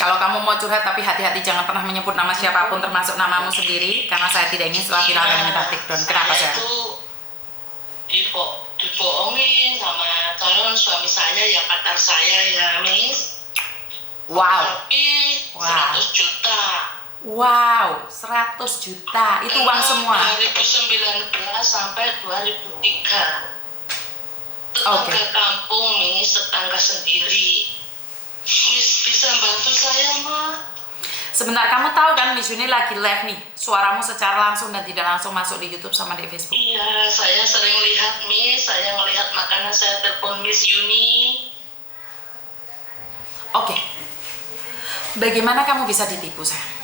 Kalau kamu mau curhat tapi hati-hati jangan pernah menyebut nama siapapun termasuk namamu sendiri karena saya tidak ingin setelah viral kalian minta take down. Kenapa saya? Itu dibohongin sama calon suami saya ya pacar saya ya Miss. Wow. Tapi 100 juta. Wow, 100 juta. Itu uang semua. 2019 sampai 2003. Tetangga kampung Miss, tetangga sendiri. Miss bisa bantu saya mah? Sebentar, kamu tahu kan Miss Yuni lagi live nih, suaramu secara langsung dan tidak langsung masuk di YouTube sama di Facebook. Iya, saya sering lihat Miss, saya melihat makanya saya telepon Miss Yuni. Oke, bagaimana kamu bisa ditipu sayang?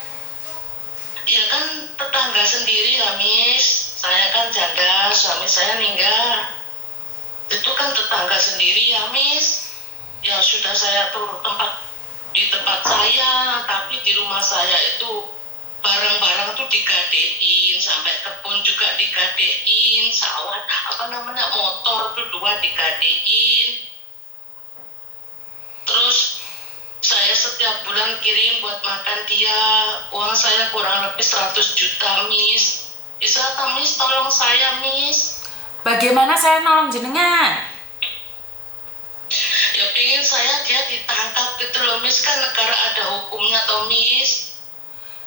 Ya kan tetangga sendiri ya Miss, saya kan janda, suami saya meninggal. Itu kan tetangga sendiri ya Miss. Ya sudah saya turun di tempat saya, tapi di rumah saya itu barang-barang tuh digadein, sampai kebun juga digadein, sawah motor tuh 2 digadein. Terus saya setiap bulan kirim buat makan dia, uang saya kurang lebih 100 juta Miss. Bisa tak Miss tolong saya Miss? Bagaimana saya nolong jenengan? Ya pengen saya dia ditangkap gitu loh Miss, kan negara ada hukumnya toh Miss.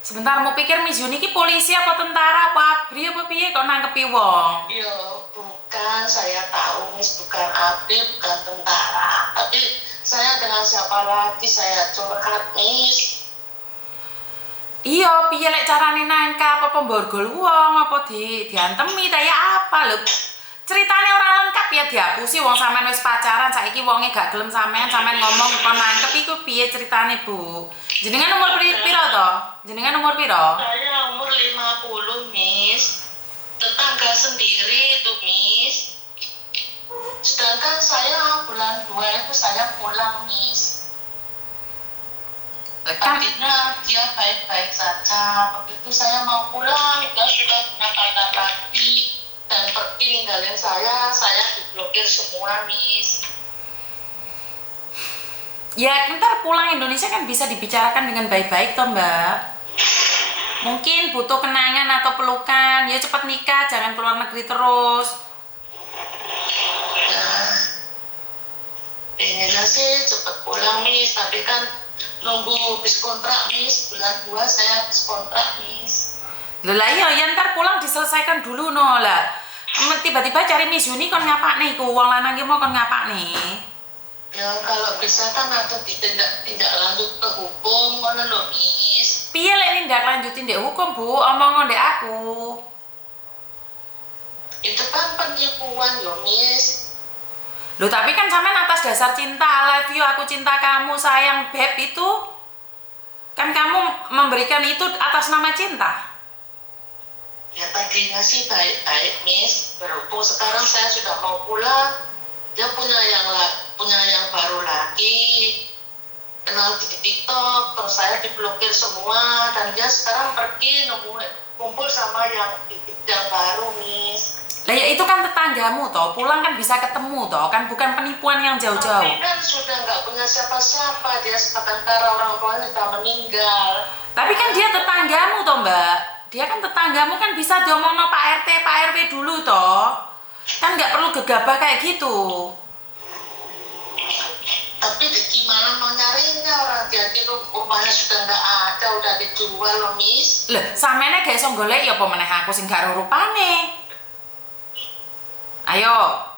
Sebentar, mau pikir Miss Yuni ki polisi apa tentara apa abri apa piye kok nangkepi wong? Ya bukan, saya tahu Miss bukan abri, bukan tentara. Tapi saya dengan siapa lagi saya curhat Miss? Iya, piye lek carane nangkap apa pemborgol wong apa diantemi ta ya apa lho? Ceritanya orang lengkap ya dihapusi wong sampean wis pacaran saiki wonge gak gelem sampean ngomong kon nangkep iku piye ceritane Bu? Jenengan umur piro to? Jenengan umur piro? Saya umur 50 Miss. Tetangga sendiri itu Miss. Sedangkan saya bulan 2 itu saya pulang Miss. Artinya dia baik-baik saja. Begitu saya mau pulang dia sudah punya pacar lagi dan pergi ninggalin saya diblokir semua Miss. Ya ntar pulang Indonesia kan bisa dibicarakan dengan baik-baik toh Mbak. Mungkin butuh kenangan atau pelukan, ya cepat nikah, jangan keluar negeri terus. Nah, pengennya sih cepet pulang Miss, tapi kan nunggu habis kontrak Miss, bulan 2 saya habis kontrak Miss. Lah ya ntar pulang diselesaikan dulu no lah. Tiba-tiba cari Miss Yuni kon ngapak nih ku wong lanang ki mau kon ngapak nih. Ya kalau bisa kan ada tindak lanjut ke hukum ngono lho Miss. Piye lek tindak lanjutin ndek hukum Bu? Omong ndek aku. Itu kan penipuan yo Miss. Loh tapi kan sampean atas dasar cinta, I love you, aku cinta kamu, sayang beb itu kan kamu memberikan itu atas nama cinta. Ya tadinya sih baik-baik Miss, berhubung sekarang saya sudah mau pulang, dia punya yang baru lagi, kenal di TikTok, terus saya diblokir semua, dan dia sekarang pergi kumpul sama yang baru Miss. Lah ya itu kan tetanggamu toh, pulang kan bisa ketemu toh, kan bukan penipuan yang jauh-jauh. Tapi kan sudah nggak punya siapa-siapa, dia sementara orang tuanya sudah meninggal. Tapi kan dia tetanggamu toh Mbak. Dia kan tetanggamu kan bisa diomongin Pak RT, Pak RW dulu toh. Kan nggak perlu gegabah kayak gitu. Tapi gimana mau nyarinya, orang jadi rumahnya sudah nggak ada, udah dijual loh Miss. Lah, samene gak iso golek ya apa meneh aku sing gak rupane. Ayo.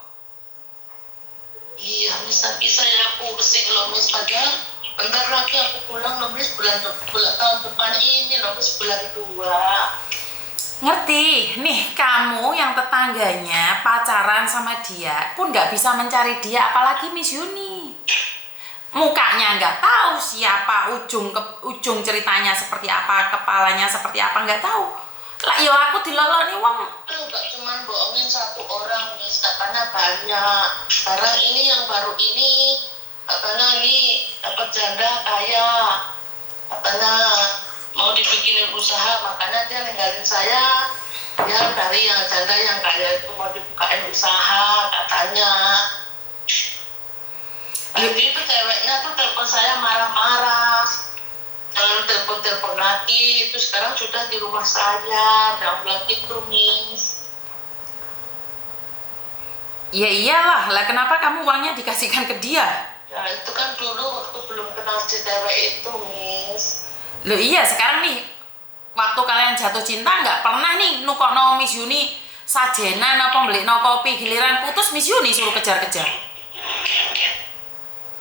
Iya Miss, tapi saya pusing loh Miss, padahal bentar lagi aku pulang loh Miss, bulan tahun depan ini loh Miss, bulan 2. Ngerti, nih kamu yang tetangganya pacaran sama dia pun nggak bisa mencari dia, apalagi Miss Yuni. Mukanya nggak tahu siapa, ujung ceritanya seperti apa, kepalanya seperti apa nggak tahu. Lah yo aku diloloni wong. Nggak cuma bohongin satu orang Miss, katanya banyak. Sekarang ini yang baru ini katanya ini dapat janda kaya, katanya mau dibikinin usaha, makanya dia ninggalin saya. Dia dari yang janda yang kaya itu mau dibukain usaha katanya. Tadi itu ceweknya tuh telepon saya marah-marah. laki-laki itu sekarang sudah di rumah saya, dia bilang gitu, Miss. Ya iyalah, lah kenapa kamu uangnya dikasihkan ke dia? Ya itu kan dulu waktu belum kenal si cewek itu, Miss. Loh iya, sekarang nih waktu kalian jatuh cinta nggak pernah nih nukokno Miss Yuni sajenan apa beliin kopi, giliran putus Miss Yuni suruh kejar-kejar.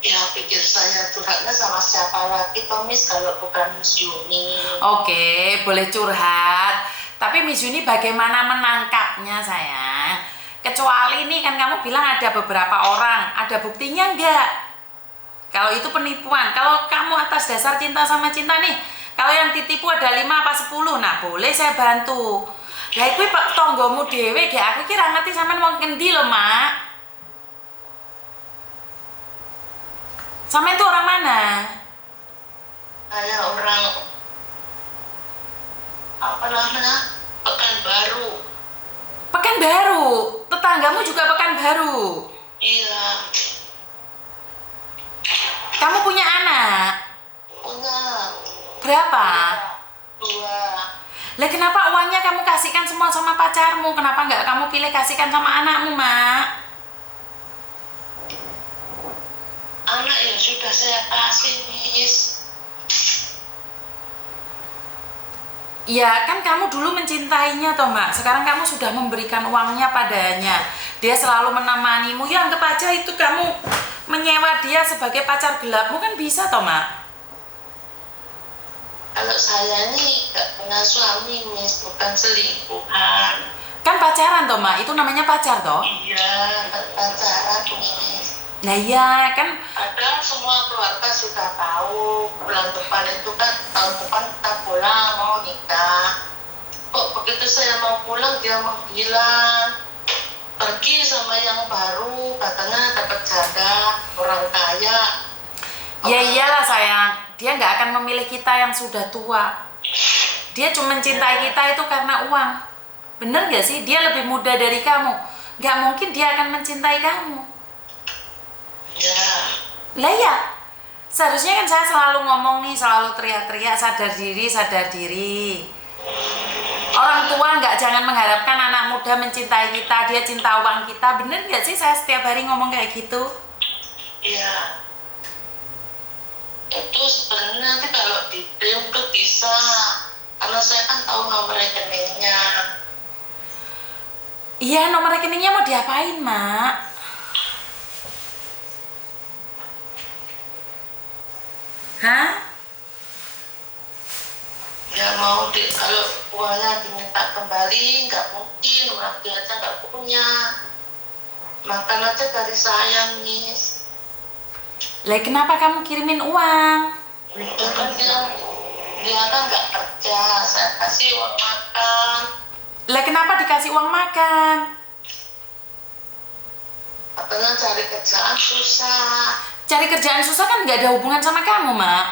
Ya pikir saya curhatnya sama siapa lagi toh, Miss, kalau bukan Miss Yuni. Oke, boleh curhat. Tapi Miss Yuni bagaimana menangkapnya sayang? Kecuali nih kan kamu bilang ada beberapa orang, ada buktinya enggak? Kalau itu penipuan, kalau kamu atas dasar cinta sama cinta nih, kalau yang ditipu ada 5 apa 10, nah boleh saya bantu. Lah iku pak tonggomu dhewe gak, aku kira ngerti sampean wong kendi lho, Mak. Sampean itu orang mana? Saya orang apa namanya, Pekanbaru. Pekanbaru, tetanggamu juga Pekanbaru. Iya. Kamu punya anak? Punya. Berapa? 2. Lah kenapa uangnya kamu kasihkan semua sama pacarmu? Kenapa nggak kamu pilih kasihkan sama anakmu, Mak? Anak ya sudah saya kasih, Miss. Ya kan kamu dulu mencintainya toh, Mak. Sekarang kamu sudah memberikan uangnya padanya. Dia selalu menemanimu. Ya anggap aja itu kamu menyewa dia sebagai pacar gelapmu, kan bisa toh, Mak. Kalau saya ini gak punya suami, Miss, bukan selingkuhan. Kan pacaran toh, Mak. Itu namanya pacar toh. Iya, pacaran, Miss. Nah iya kan. Padahal semua keluarga sudah tahu bulan depan itu kan, tahun depan kita pulang mau nikah. Kok begitu saya mau pulang dia menghilang, pergi sama yang baru, katanya dapat janda orang kaya. Ya iyalah sayang, dia nggak akan memilih kita yang sudah tua. Dia cuma mencintai kita itu karena uang. Bener gak sih? Dia lebih muda dari kamu. Nggak mungkin dia akan mencintai kamu. Ya. Lah ya, seharusnya kan saya selalu ngomong nih, selalu teriak-teriak sadar diri, sadar diri. Orang tua jangan mengharapkan anak muda mencintai kita, dia cinta uang kita. Bener gak sih saya setiap hari ngomong kayak gitu? Iya. Itu sebenarnya nanti kalau di BEM tuh bisa, karena saya kan tahu nomor rekeningnya. Iya, nomor rekeningnya mau diapain, Mak? Hah? Ya mau kalau uangnya diminta kembali nggak mungkin, orang dia aja nggak punya. Makan aja dari saya, Miss. Lah kenapa kamu kirimin uang? Ya kan dia kan nggak kerja, saya kasih uang makan. Lah kenapa dikasih uang makan? Katanya cari kerjaan susah. Cari kerjaan susah kan nggak ada hubungan sama kamu, Mak.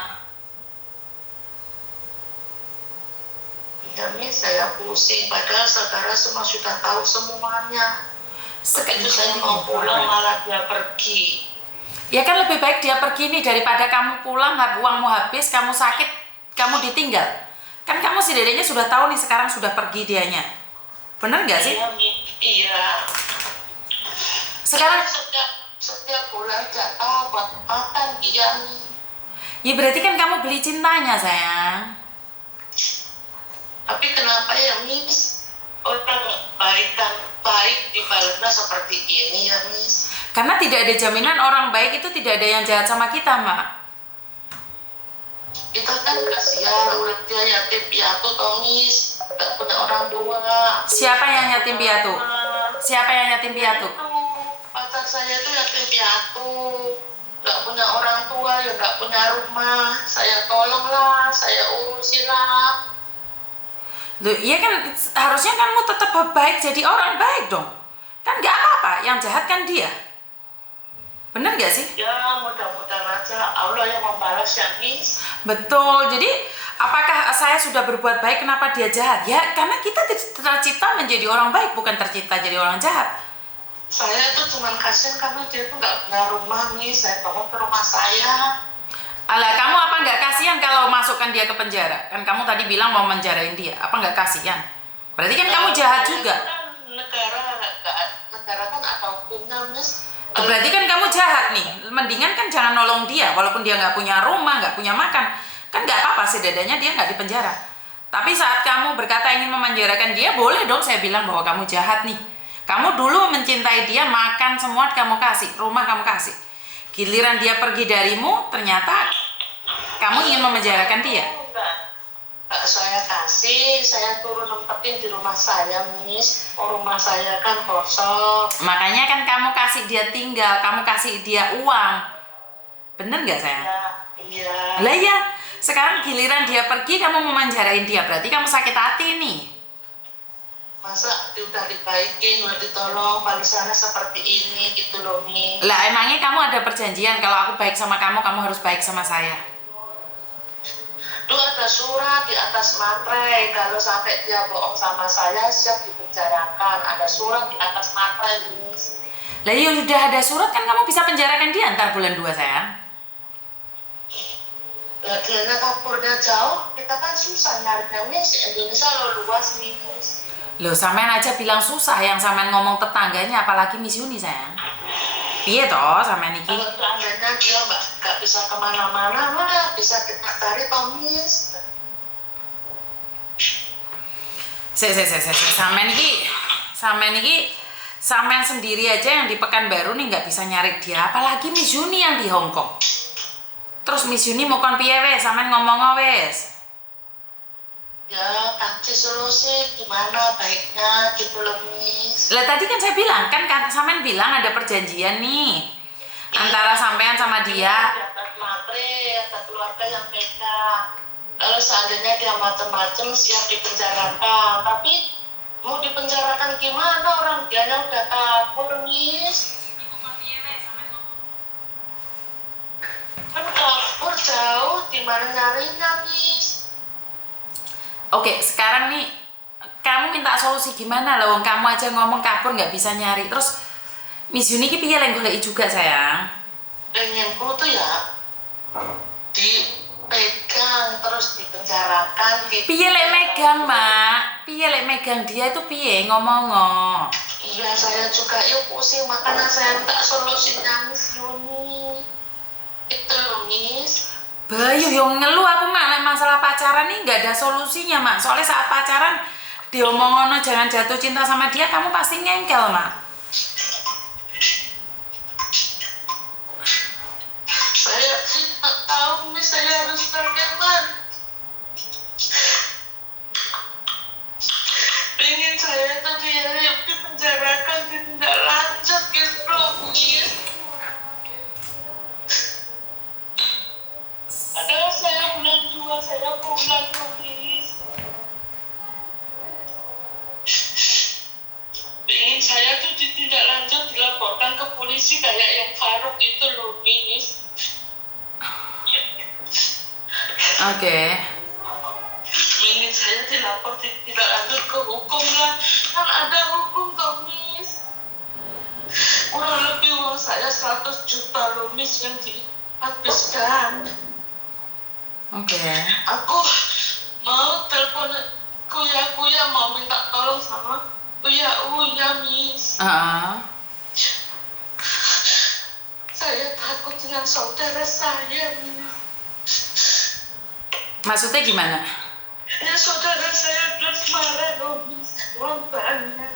Ya, Miss, saya pusing. Padahal saudara semua sudah tahu semuanya. Begitu saya mau pulang malah dia pergi. Ya kan lebih baik dia pergi nih daripada kamu pulang, uangmu habis, kamu sakit, kamu ditinggal. Kan kamu setidaknya sudah tahu nih sekarang sudah pergi dianya. Bener nggak sih? Iya. Sekarang setiap bulan jatah buat makan dia. ya berarti kan kamu beli cintanya, sayang. Tapi kenapa ya, Miss? Orang baik dibalasnya seperti ini ya, Miss? Karena tidak ada jaminan orang baik itu tidak ada yang jahat sama kita, Mak. Kita kan kasihan, udah dia yatim piatu, toh, Miss. Gak punya orang tua. Siapa yang yatim piatu? Siapa yang yatim piatu? Pacar saya itu yatim piatu, nggak punya orang tua, ya nggak punya rumah. Saya tolonglah, saya urusilah. Loh, iya kan harusnya kamu tetap baik jadi orang baik dong. Kan nggak apa-apa, yang jahat kan dia. Bener gak sih? Ya mudah-mudahan aja Allah yang membalas ya, Miss. Betul, jadi apakah saya sudah berbuat baik, kenapa dia jahat? Ya karena kita tercipta menjadi orang baik, bukan tercipta jadi orang jahat. Saya tuh cuma kasihan karena dia tuh nggak punya rumah, Miss. Saya bawa ke rumah saya. Alah, kamu apa nggak kasihan kalau masukkan dia ke penjara? Kan kamu tadi bilang mau menjarain dia. Apa nggak kasihan? Berarti kan kamu jahat juga. Negara kan ada hukumnya, Miss. Berarti kan kamu jahat nih. Mendingan kan jangan nolong dia, walaupun dia nggak punya rumah, nggak punya makan. Kan nggak apa-apa sih, dadanya dia nggak di penjara. Tapi saat kamu berkata ingin memenjarakan dia, boleh dong saya bilang bahwa kamu jahat nih. Kamu dulu mencintai dia, makan semua kamu kasih, rumah kamu kasih. Giliran dia pergi darimu, ternyata kamu ingin memenjarakan dia. Enggak, saya kasih, saya turun nempetin di rumah saya, Miss. Oh, rumah saya kan kosong. Makanya kan kamu kasih dia tinggal, kamu kasih dia uang. Bener nggak sayang? Iya. Lah ya, sekarang giliran dia pergi kamu memanjarain dia, berarti kamu sakit hati nih. Masa udah dibaikin, udah ditolong, balasannya seperti ini gitu loh, Miss. Lah emangnya kamu ada perjanjian kalau aku baik sama kamu, kamu harus baik sama saya? Itu ada surat di atas materai, kalau sampai dia bohong sama saya, siap dipenjarakan. Ada surat di atas materai, Miss. Lah ya udah ada surat kan kamu bisa penjarakan dia ntar bulan 2 sayang. Karena kapurnya jauh, kita kan susah nyarinya, Miss. Indonesia lo luas nih, Miss. Loh sampean aja bilang susah, yang sampean ngomong tetangganya apalagi Miss Yuni sayang. Iya toh sampean iki. Kalau tetangganya dia nggak bisa kemana-mana, mana bisa kita cari toh, Miss. Sampean iki sampean sendiri aja yang di Pekanbaru nih nggak bisa nyari dia, apalagi Miss Yuni yang di Hong Kong. Terus Miss Yuni mau kon piye wes, sampean ngomong wes. Ya, kasih solusi gimana baiknya gitu loh, Miss. Lah tadi kan saya bilang kan sampean bilang ada perjanjian nih antara sampean sama dia. Di atas materai, ada keluarga yang pegang. Kalau seandainya dia macam-macam siap dipenjarakan, tapi mau dipenjarakan gimana, orang dianya udah kabur, Miss. Kan kabur jauh, di mana nyarinya, Miss? Oke, sekarang nih kamu minta solusi gimana loh? Kamu aja ngomong kabur nggak bisa nyari. Terus Miss Yuni ki piye lek goleki juga sayang? Pengenku tuh ya dipegang terus dipenjarakan gitu. Piye lek megang, Mak? Piye lek megang dia itu piye ngomong? Iya, saya juga yuk pusing, makanya saya minta solusinya, Miss Yuni. Itu loh, Miss. Bayu yang ngeluh aku mak lek masalah pacaran nih nggak ada solusinya mak. Soalnya saat pacaran diomong jangan jatuh cinta sama dia, kamu pasti ngengkel mak. Saya tidak tahu, Miss, saya harus bagaimana. Pengen saya tuh dia dipenjarakan, tidak lanjut gitu, Miss. Padahal saya bulan 2, saya pulang, Miss. Pengen saya tuh tidak lanjut dilaporkan ke polisi kayak yang Faruk itu loh, Miss. Oke. Ingin saya dilapor tidak lanjut ke hukum lah, kan ada hukum kok, Miss. Kurang lebih uang saya 100 juta loh, Miss, yang dihabiskan. Oke. Aku mau telepon kuya mau minta tolong sama Uya, Miss. Saya takut dengan saudara saya, Miss. Maksudnya gimana? Ya, saudara saya terus marah dong, Miss. Uang banyak.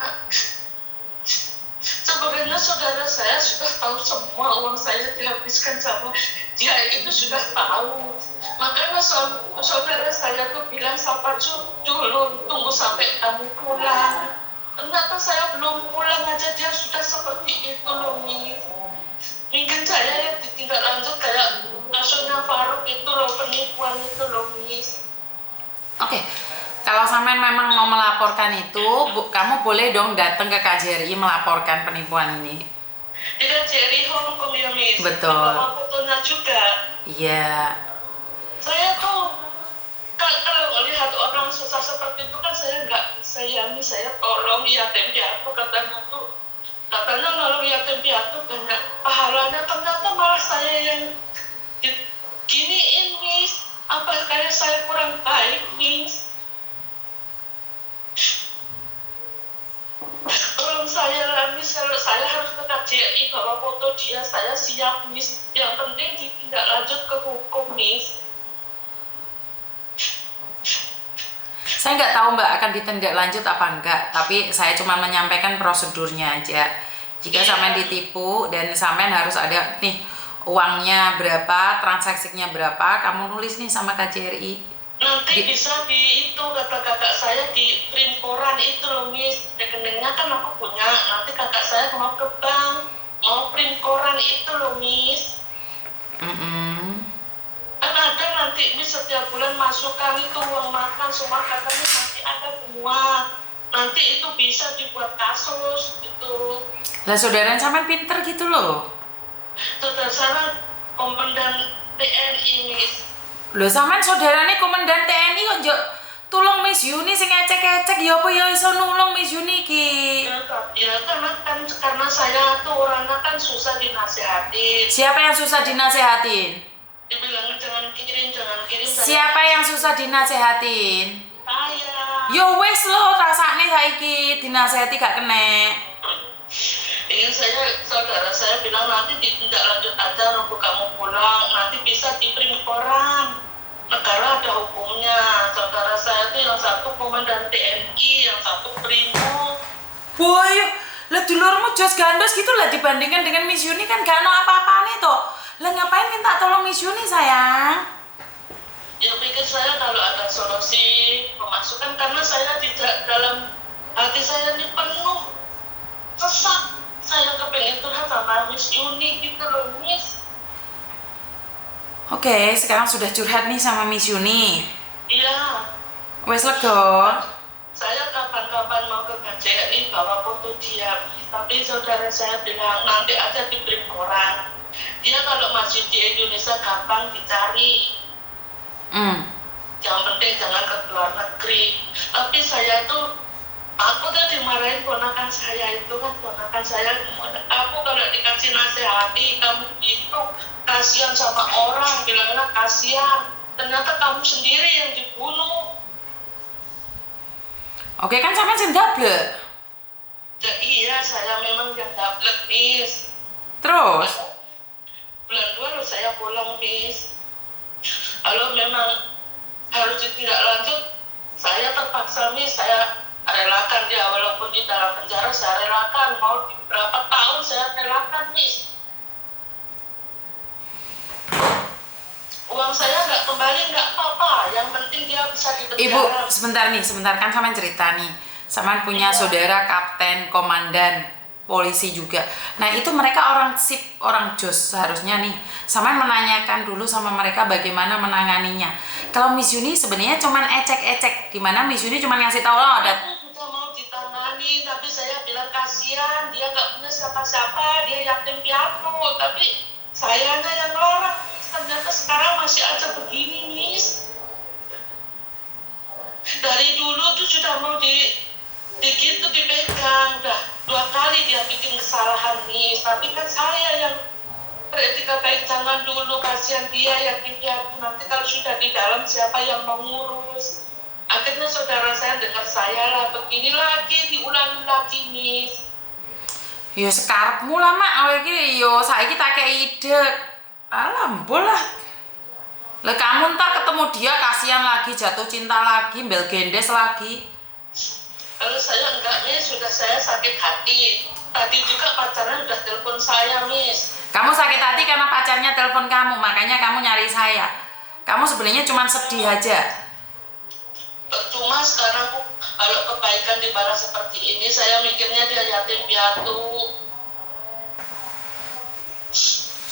Sebenarnya saudara saya sudah tahu semua uang saya dihabiskan sama dia, itu sudah tahu. Makanya saudara saya tuh bilang sabar dulu, tunggu sampai kamu pulang. Ternyata saya belum pulang aja dia sudah seperti itu loh, Miss. Mungkin saya yang ditindak lanjut kayak kasusnya Faruk itu loh, penipuan itu loh, Miss. Oke. Kalau sampean memang mau melaporkan itu, kamu boleh dong datang ke KJRI melaporkan penipuan ini. Di KJRI Hong Kong ya, Miss. Betul. Bawa fotonya juga. Iya. Saya tuh kalau melihat orang susah seperti itu kan saya nggak sayangi, saya tolong yatim piatu, katanya nolong yatim piatu banyak pahalanya, ternyata malah saya yang giniin, Miss. Apa kayak saya orang baik, Miss. Tolong saya lah, Miss. Kalau saya harus ke KJRI bawa foto dia, saya siap, Miss. Yang penting tidak lanjut ke hukum, Miss. Saya nggak tahu Mbak akan ditindak lanjut apa enggak, tapi saya cuma menyampaikan prosedurnya aja. Jika sampean ditipu dan sampean harus ada nih uangnya berapa, transaksinya berapa, kamu nulis nih sama KJRI. Nanti bisa di itu, kata kakak saya, di print koran itu loh, Miss. Rekeningnya kan aku punya, nanti kakak saya mau ke bank, mau print koran itu loh, Miss. Kan ada nanti, Miss, setiap bulan masukkan itu uang makan semua, katanya nanti ada semua. Nanti itu bisa dibuat kasus gitu. Lah saudara sampean pinter gitu loh. Saudara saya komandan TNI, Miss. Lho sampean saudarane komandan TNI kok njuk tulung Miss Yuni sing ecek-ecek ya apa ya iso nulung Miss Yuni ki. Ya karena saya tuh orangnya kan susah dinasehatin. Siapa yang susah dinasehatin? Dibilangin jangan kirim. Siapa yang susah dinasehatin? Saya. Yo wes lo rasane saiki dinasehati gak kena. Ini saudara saya bilang nanti ditindak lanjut aja nunggu kamu pulang, nanti bisa di-print koran. Negara ada hukumnya. Saudara saya tuh yang satu komandan TNI, yang satu primo. Boy, lah dulurmu jos gandos gitu lah dibandingkan dengan Miss Yuni kan gak ada apa-apanya toh. Lah ngapain minta tolong Miss Yuni sayang? Ya pikir saya kalau ada solusi pemasukan, karena saya tidak, dalam hati saya ini penuh sesak. Saya kepengen curhat sama Miss Yuni gitu loh, Miss. Oke, sekarang sudah curhat nih sama Miss Yuni. Iya. Wes lego. Saya kapan-kapan mau ke KJRI bawa foto dia, tapi saudara saya bilang nanti aja di print koran. Dia kalau masih di Indonesia gampang dicari. Yang penting jangan ke luar negeri. Tapi saya tuh, aku tuh dimarahin ponakan saya itu kan, ponakan saya, aku kalau dikasih nasihati, kamu itu kasihan sama orang, bilangnya kasihan, ternyata kamu sendiri yang dibunuh. Oke kan sampean sing dablek. Ya, iya, saya memang yang dablek, Miss. Terus? Bulan 2 loh saya pulang, Miss. Kalau memang harus ditindak lanjut, saya terpaksa, Miss, saya relakan dia, walaupun di dalam penjara saya relakan, mau di berapa tahun saya relakan, Miss. Uang saya nggak kembali nggak apa-apa, yang penting dia bisa di penjara. Ibu, sebentar kan sampean cerita nih. Sampean punya saudara kapten, komandan, polisi juga. Nah, itu mereka orang sip, orang jos seharusnya nih. Sampean menanyakan dulu sama mereka bagaimana menanganinya. Kalau Miss Yuni sebenarnya cuman ecek-ecek, di mana Miss Yuni cuma ngasih tahu loh ada. Aku sudah mau ditangani, tapi saya bilang kasihan, dia nggak punya siapa-siapa, dia yatim piatu, tapi sayanya yang larang. Ternyata sekarang masih aja begini, Miss. Dari dulu tuh sudah mau gitu dipegang, udah 2 kali dia bikin kesalahan, Miss. Tapi kan saya yang beretika baik, jangan dulu, kasihan dia yatim piatu. Nanti kalau sudah di dalam siapa yang mengurus? Akhirnya saudara saya dengar saya lah, begini lagi, diulangi lagi, Miss. Yo sekarepmu lah mak, awake iki yo saiki tak kei ide. Alam bolah. Lah kamu ntar ketemu dia kasihan lagi, jatuh cinta lagi, bel gendes lagi. Kalau saya enggak, Miss, sudah saya sakit hati. Tadi juga pacarnya udah telepon saya, Miss. Kamu sakit hati karena pacarnya telepon kamu, makanya kamu nyari saya. Kamu sebenarnya cuma sedih aja. Percuma sekarang kalau kebaikan dibalas seperti ini, saya mikirnya dia yatim piatu.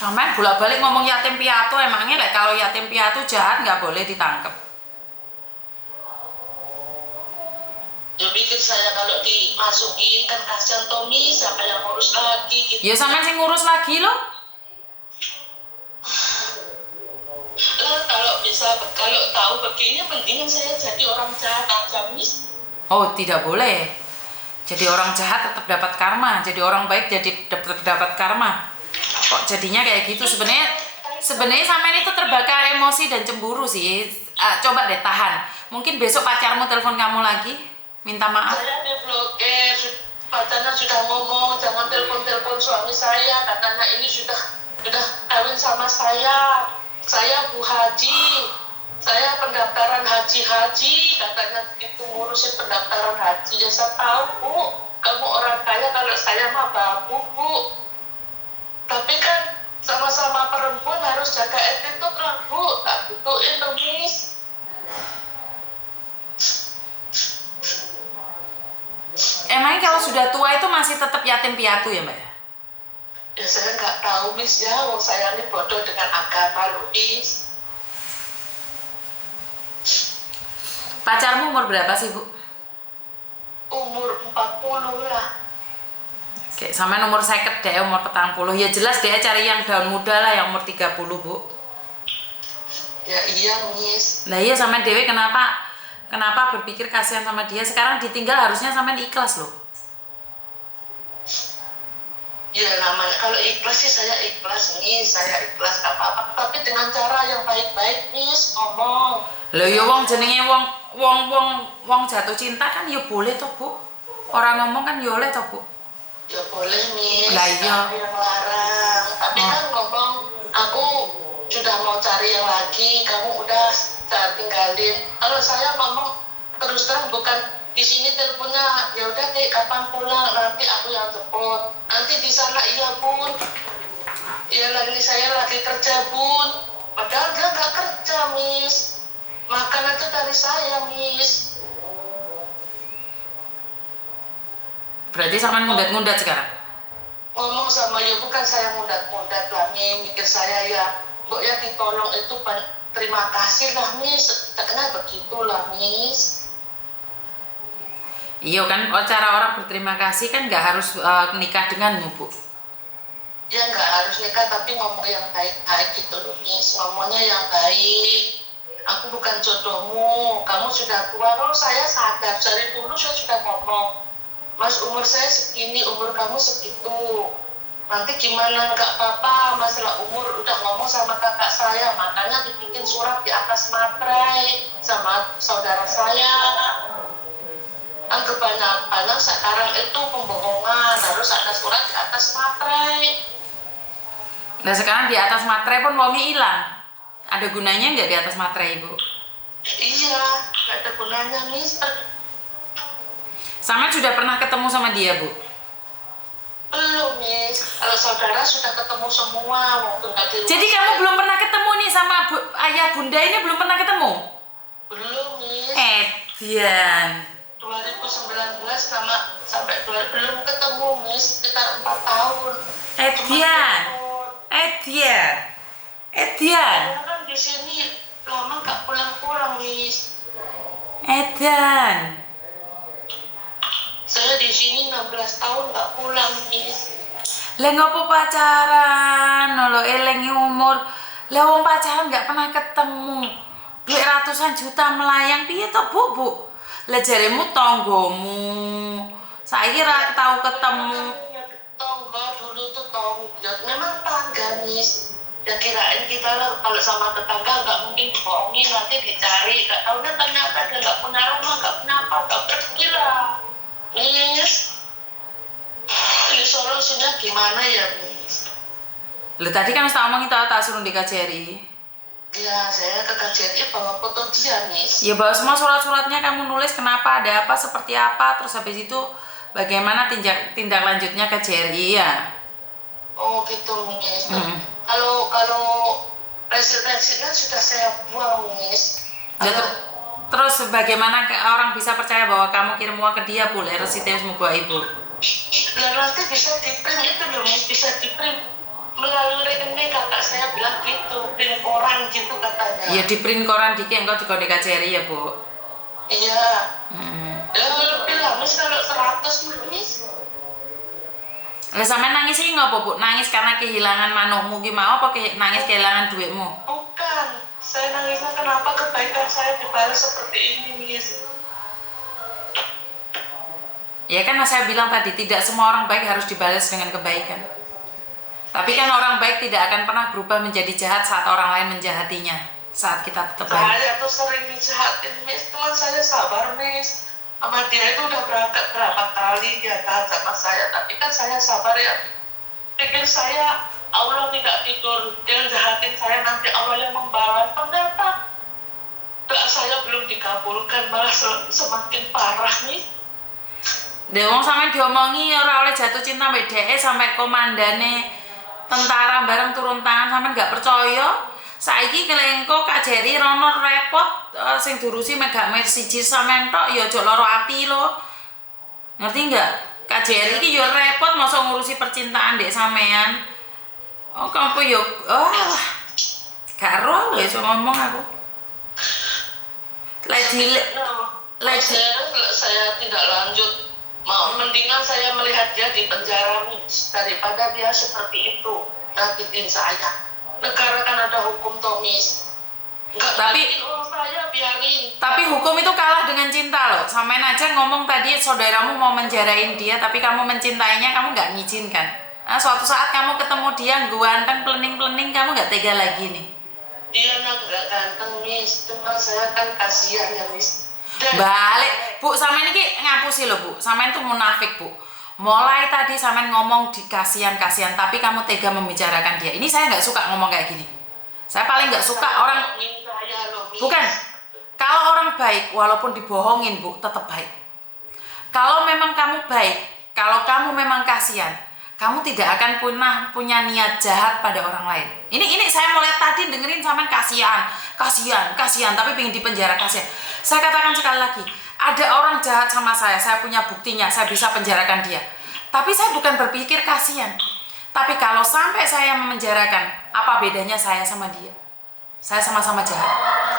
Sampai bolak-balik ngomong yatim piatu, emangnya lah kalau yatim piatu jahat nggak boleh ditangkap. Ya pikir saya kalau dimasukin kan kasihan Tommy, siapa yang ngurus lagi gitu. Ya sampai sing ngurus lagi loh. Kalau bisa, kalau tahu begini, mendingan saya jadi orang jahat aja, Miss. Oh tidak boleh. Jadi orang jahat tetap dapat karma, jadi orang baik jadi tetap dapat karma. Kok jadinya kayak gitu? Sebenarnya sampean itu terbakar emosi dan cemburu sih. coba deh tahan. Mungkin besok pacarmu telepon kamu lagi, minta maaf. Saya diblokir, pacarnya sudah ngomong jangan telepon-telepon suami saya, katanya ini sudah kawin sama saya Bu Haji, saya pendaftaran haji, katanya itu ngurusin pendaftaran haji. Ya saya tahu Bu, kamu orang kaya, kalau saya mah babu Bu, tapi kan sama-sama perempuan harus jaga attitude lah Bu, tak butuhin dong Miss. Emangnya kalau sudah tua itu masih tetap yatim piatu ya Mbak? Ya saya nggak tahu Miss ya, wong saya ini bodoh dengan agama loh Miss. Pacarmu umur berapa sih Bu? Umur 40 lah. Oke, sama umur 50 deh, umur 40. Ya jelas dia cari yang daun muda lah, yang umur 30 Bu. Ya iya Miss. Nah iya, sama Dewi kenapa berpikir kasihan sama dia? Sekarang ditinggal harusnya sampean ikhlas loh. Ya namanya kalau ikhlas sih saya ikhlas Miss, saya ikhlas apa-apa, tapi dengan cara yang baik-baik Miss, ngomong. Loh ya wong jenenge wong jatuh cinta kan ya boleh toh Bu. Orang ngomong kan ya oleh toh Bu. Ya boleh Miss, Lah iya. tapi yang larang. Tapi kan ngomong, aku sudah mau cari yang lagi, kamu udah saya tinggalin. Kalau saya ngomong terus terang, bukan di sini teleponnya, ya udah deh kapan pulang, nanti aku yang jemput. Nanti di sana iya Bun, ya saya lagi kerja Bun. Padahal dia nggak kerja Miss, makan aja dari saya Miss. Berarti sampean ngundat-ngundat sekarang. Ngomong sama ya bukan saya mundat-mundat lah Miss, mikir saya ya kok ya ditolong itu terima kasih lah Miss, karena begitulah Miss. Iya kan, cara orang berterima kasih kan nggak harus nikah denganmu Bu. Ya nggak harus nikah, tapi ngomong yang baik-baik gitu loh Miss, ngomongnya yang baik. Aku bukan jodohmu, kamu sudah tua. Kalau saya sadar dari dulu saya sudah ngomong, Mas umur saya segini, umur kamu segitu. Nanti gimana, nggak apa-apa masalah umur, udah ngomong sama kakak saya, makanya dibikin surat di atas materai sama saudara saya. Kan kebanyakan sekarang itu pembohongan, harus ada surat di atas materai. Nah sekarang di atas materai pun wongnya hilang. Ada gunanya nggak di atas materai Ibu? Iya, nggak ada gunanya Mister. Sama sudah pernah ketemu sama dia Bu? Belum Miss, kalau saudara sudah ketemu semua waktu nggak di rumah. Jadi kamu belum pernah ketemu nih sama ayah bunda ini, belum pernah ketemu? Belum Miss. Dian. 2019 sampai 2000 belum ketemu Miss, sekitar 4 tahun. Dian. Saya kan di sini lama nggak pulang-pulang Miss. Edan. Saya di sini 16 tahun nggak pulang Miss. Lah ngopo pacaran? Lho elengi umur. Lah wong pacaran nggak pernah ketemu. Duit ratusan juta melayang piye to Bu? Lah jaremu tonggomu. Saiki ra tau ketemu. Tonggo dulu tuh tonggo, memang tangga Miss. Ya kirain kita lah kalau sama tetangga nggak mungkin bohongin, nanti dicari. Nggak tahunya ternyata dia nggak punya rumah, nggak punya apa, nggak pergi lah. Miss, ini solusinya gimana ya Miss? Lah tadi kan tak omongin tak suruh di KJRI. Ya saya ke KJRI bawa foto dia Miss. Ya bawa semua surat-suratnya, kamu nulis kenapa, ada apa, seperti apa, terus habis itu bagaimana tindak lanjutnya KJRI ya. Oh gitu Miss. Kalau residenya sudah saya buang Miss. Ya, terus bagaimana orang bisa percaya bahwa kamu kirim uang ke dia boleh resitnya semoga Ibu? Nah nanti bisa di-print itu loh Miss, bisa di-print melalui rekening, kakak saya bilang gitu, print koran gitu katanya. Iya di print koran dikit engkau di kode KJRI ya Bu. Iya. Ya lebih lah Miss, kalau 100 Miss. Lah sampe nangis iki ngopo Bu? Nangis karena kehilangan manukmu ki mau apa nangis kehilangan duitmu? Bukan, saya nangisnya kenapa kebaikan saya dibalas seperti ini Miss. Ya kan saya bilang tadi, tidak semua orang baik harus dibalas dengan kebaikan. Tapi kan orang baik tidak akan pernah berubah menjadi jahat saat orang lain menjahatinya. saat kita tetap baik. Saya tuh sering dijahatin, Miss. Teman saya sabar, Miss. Sama dia itu udah berapa kali dia tahan sama saya. Tapi kan saya sabar ya. Pikir saya Allah tidak tidur. Dia jahatin saya, nanti Allah yang membalas. Ternyata doa saya belum dikabulkan, malah semakin parah, Miss. Wong sampe diomongi ora oleh jatuh cinta mbek dhek sampe komandane tentara bareng turun tangan sampe gak percaya. Saiki kelengko Kak Jerry rono repot sing diurusi megak siji sampean tok ya aja lara ati lho. Ngerti enggak? Kak Jerry iki ya repot masa ngurusi percintaan dek sampean. Oh kamu yo gak ero wis ngomong aku. Saya tidak lanjut. Mendingan saya melihat dia di penjara, Miss, daripada dia seperti itu nyakitin saya. Negara kan ada hukum, Tomis. Tapi uang saya biarin. Tapi hukum itu kalah dengan cinta loh. Sampean aja ngomong tadi saudaramu mau menjarain dia, tapi kamu mencintainya, kamu nggak ngizinkan. Nah, suatu saat kamu ketemu dia ganteng pelening-pelening, kamu nggak tega lagi nih. Dia nggak ganteng, Miss. Cuma saya kan kasihan ya, Miss. Balik, Bu, sampean ini ngapusi loh, Bu. Sampean tuh munafik, Bu. Mulai tadi sampean ngomong di kasihan, tapi kamu tega membicarakan dia. Ini saya nggak suka ngomong kayak gini. Saya paling nggak suka orang. Bukan. Kalau orang baik, walaupun dibohongin, Bu, tetap baik. Kalau memang kamu baik, kalau kamu memang kasihan, kamu tidak akan pernah punya niat jahat pada orang lain. Ini saya mulai tadi dengerin sampean kasihan, tapi pengen dipenjara kasihan. Saya katakan sekali lagi, ada orang jahat sama saya punya buktinya, saya bisa penjarakan dia. Tapi saya bukan berpikir kasihan. Tapi kalau sampai saya memenjarakan, apa bedanya saya sama dia? Saya sama-sama jahat.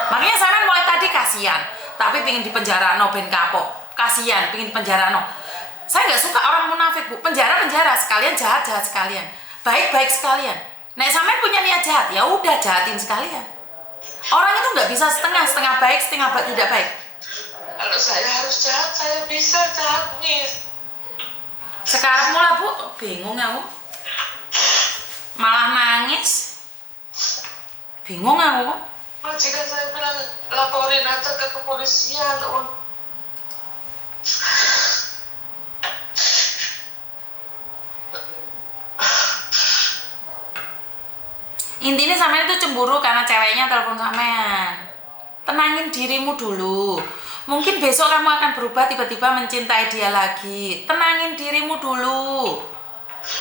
Makanya saya mulai tadi kasihan, tapi pengen dipenjara no ben kapok. Kasihan, pengen dipenjara no. Saya nggak suka orang munafik, Bu. Penjara sekalian, jahat sekalian, baik sekalian. Nek sampean punya niat jahat, ya udah jahatin sekalian. Orang itu nggak bisa setengah baik, setengah tidak baik. Kalau saya harus jahat, saya bisa jahat, Miss. Sekarang mulai, Bu, bingung aku. Malah nangis. Bingung aku. Majikan saya bilang laporin aja ke kepolisian. Intinya sampean itu cemburu karena ceweknya telepon sampean. Tenangin dirimu dulu. Mungkin besok kamu akan berubah, tiba-tiba mencintai dia lagi. Tenangin dirimu dulu.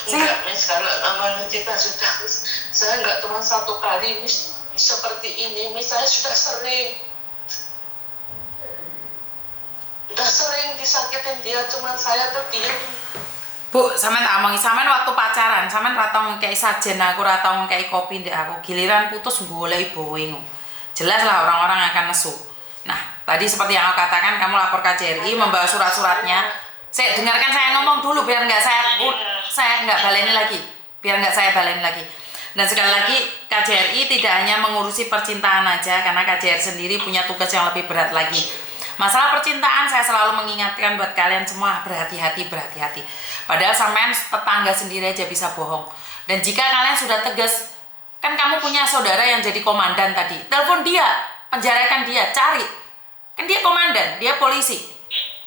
Enggak, Miss, kalau namanya cinta sudah, Miss. Saya enggak cuma satu kali, Miss, seperti ini, Miss. Saya sudah sering disakitin dia, cuman saya tuh diam. Bu, sampean tak omongi, sampean waktu pacaran, sampean ra tau ngekei sajen aku, ra tau ngekei kopi ndek aku. Giliran putus golek boeing. Jelas lah orang-orang akan nesu. Nah, tadi seperti yang aku katakan, kamu lapor KJRI, membawa surat-suratnya. Saya dengarkan saya ngomong dulu biar nggak saya nggak baleni lagi. Dan sekali lagi, KJRI tidak hanya mengurusi percintaan aja, karena KJRI sendiri punya tugas yang lebih berat lagi. Masalah percintaan saya selalu mengingatkan buat kalian semua, berhati-hati. Padahal sampean tetangga sendiri aja bisa bohong. Dan jika kalian sudah tegas, kan kamu punya saudara yang jadi komandan tadi. Telepon dia, penjarakan dia, cari. Kan dia komandan, dia polisi.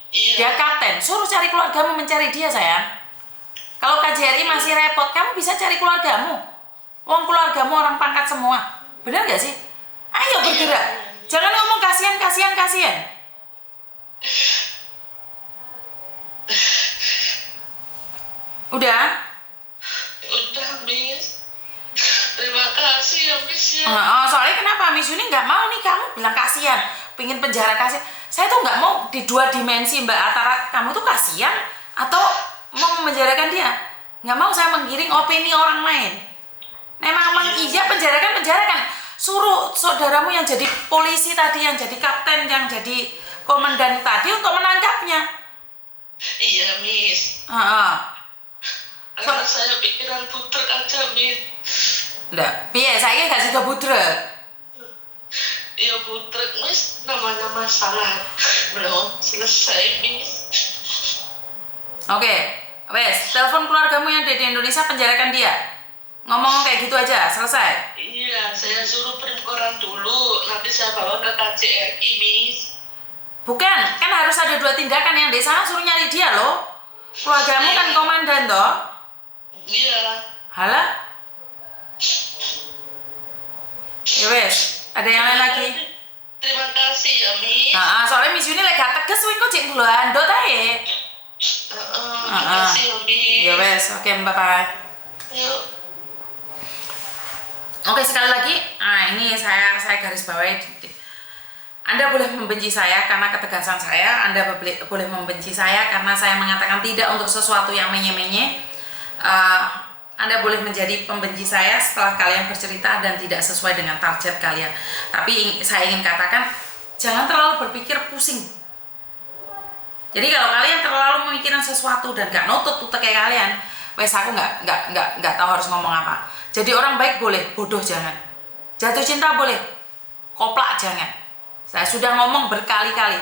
Dia kapten, suruh cari keluargamu mencari dia, sayang. Kalau KJRI masih repot, kamu bisa cari keluargamu. Wong keluargamu orang pangkat semua. Benar gak sih? Ayo bergerak. Jangan ngomong kasihan. Udah, Miss. Terima kasih ya, Miss, ya. Soalnya kenapa Miss Yuni nggak mau nih kamu bilang kasihan, pengen penjara kasihan. Saya tuh nggak mau di dua dimensi, Mbak, antara kamu tuh kasihan atau mau memenjarakan dia. Nggak mau saya menggiring opini orang lain. Memang iya penjarakan. Suruh saudaramu yang jadi polisi tadi, yang jadi kapten, yang jadi komandan tadi untuk menangkapnya. Iya, Miss. Karena saya pikiran butrek aja, Miss. Lah, piye saya gak sida butrek. Ya butrek, Miss, namanya masalah belum selesai, Miss. Oke, wes, telepon keluargamu yang ada di Indonesia, penjarakan dia. Ngomong kayak gitu aja, selesai. Iya, saya suruh print koran dulu, nanti saya bawa ke KJRI, Miss. Bukan, kan harus ada 2 tindakan. Yang di sana suruh nyari dia loh. Keluargamu kan komandan toh. Iya. Halah. Ya wes, ada yang lain lagi? Terima kasih ya, Miss. Nah, soalnya Miss Yuni lagi gak tegas wing kok cek ndok tae. Terima kasih ya, Miss. Ya wes, oke, bye-bye. Yuk. Oke, sekali lagi, ini saya garis bawahi. Anda boleh membenci saya karena ketegasan saya, Anda boleh membenci saya karena saya mengatakan tidak untuk sesuatu yang menye-menye. Anda boleh menjadi pembenci saya setelah kalian bercerita dan tidak sesuai dengan target kalian. Tapi saya ingin katakan, jangan terlalu berpikir pusing. Jadi kalau kalian terlalu memikirkan sesuatu dan gak nutut kayak kalian, wes aku nggak tahu harus ngomong apa. Jadi orang baik boleh, bodoh jangan. Jatuh cinta boleh, koplak jangan. Saya sudah ngomong berkali-kali.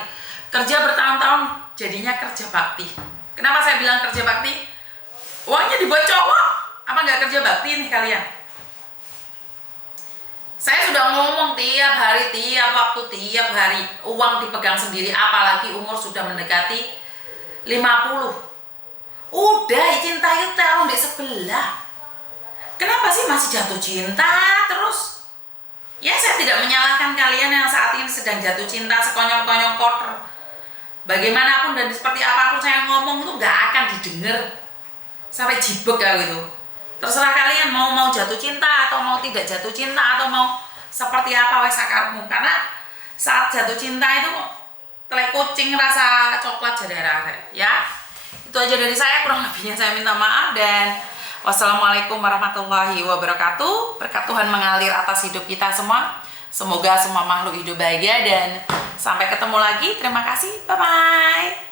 Kerja bertahun-tahun jadinya kerja bakti. Kenapa saya bilang kerja bakti? Uangnya dibuat cowok. Apa nggak kerja bakti nih kalian? Saya sudah ngomong tiap hari, tiap waktu, tiap hari. Uang dipegang sendiri, apalagi umur sudah mendekati 50. Udah, cinta itu tahun di sebelah. Kenapa sih masih jatuh cinta terus? Ya, saya tidak menyalahkan kalian yang saat ini sedang jatuh cinta sekonyong-konyong kotor. Bagaimanapun dan seperti apapun saya ngomong itu nggak akan didengar sampai jibek ya gitu. Terserah kalian mau jatuh cinta atau mau tidak jatuh cinta atau mau seperti apa wes sakarmu. Karena saat jatuh cinta itu telek kucing rasa coklat jadi ya. Itu aja dari saya, kurang lebihnya saya minta maaf dan wassalamualaikum warahmatullahi wabarakatuh. Berkat Tuhan mengalir atas hidup kita semua. Semoga semua makhluk hidup bahagia dan sampai ketemu lagi. Terima kasih. Bye-bye.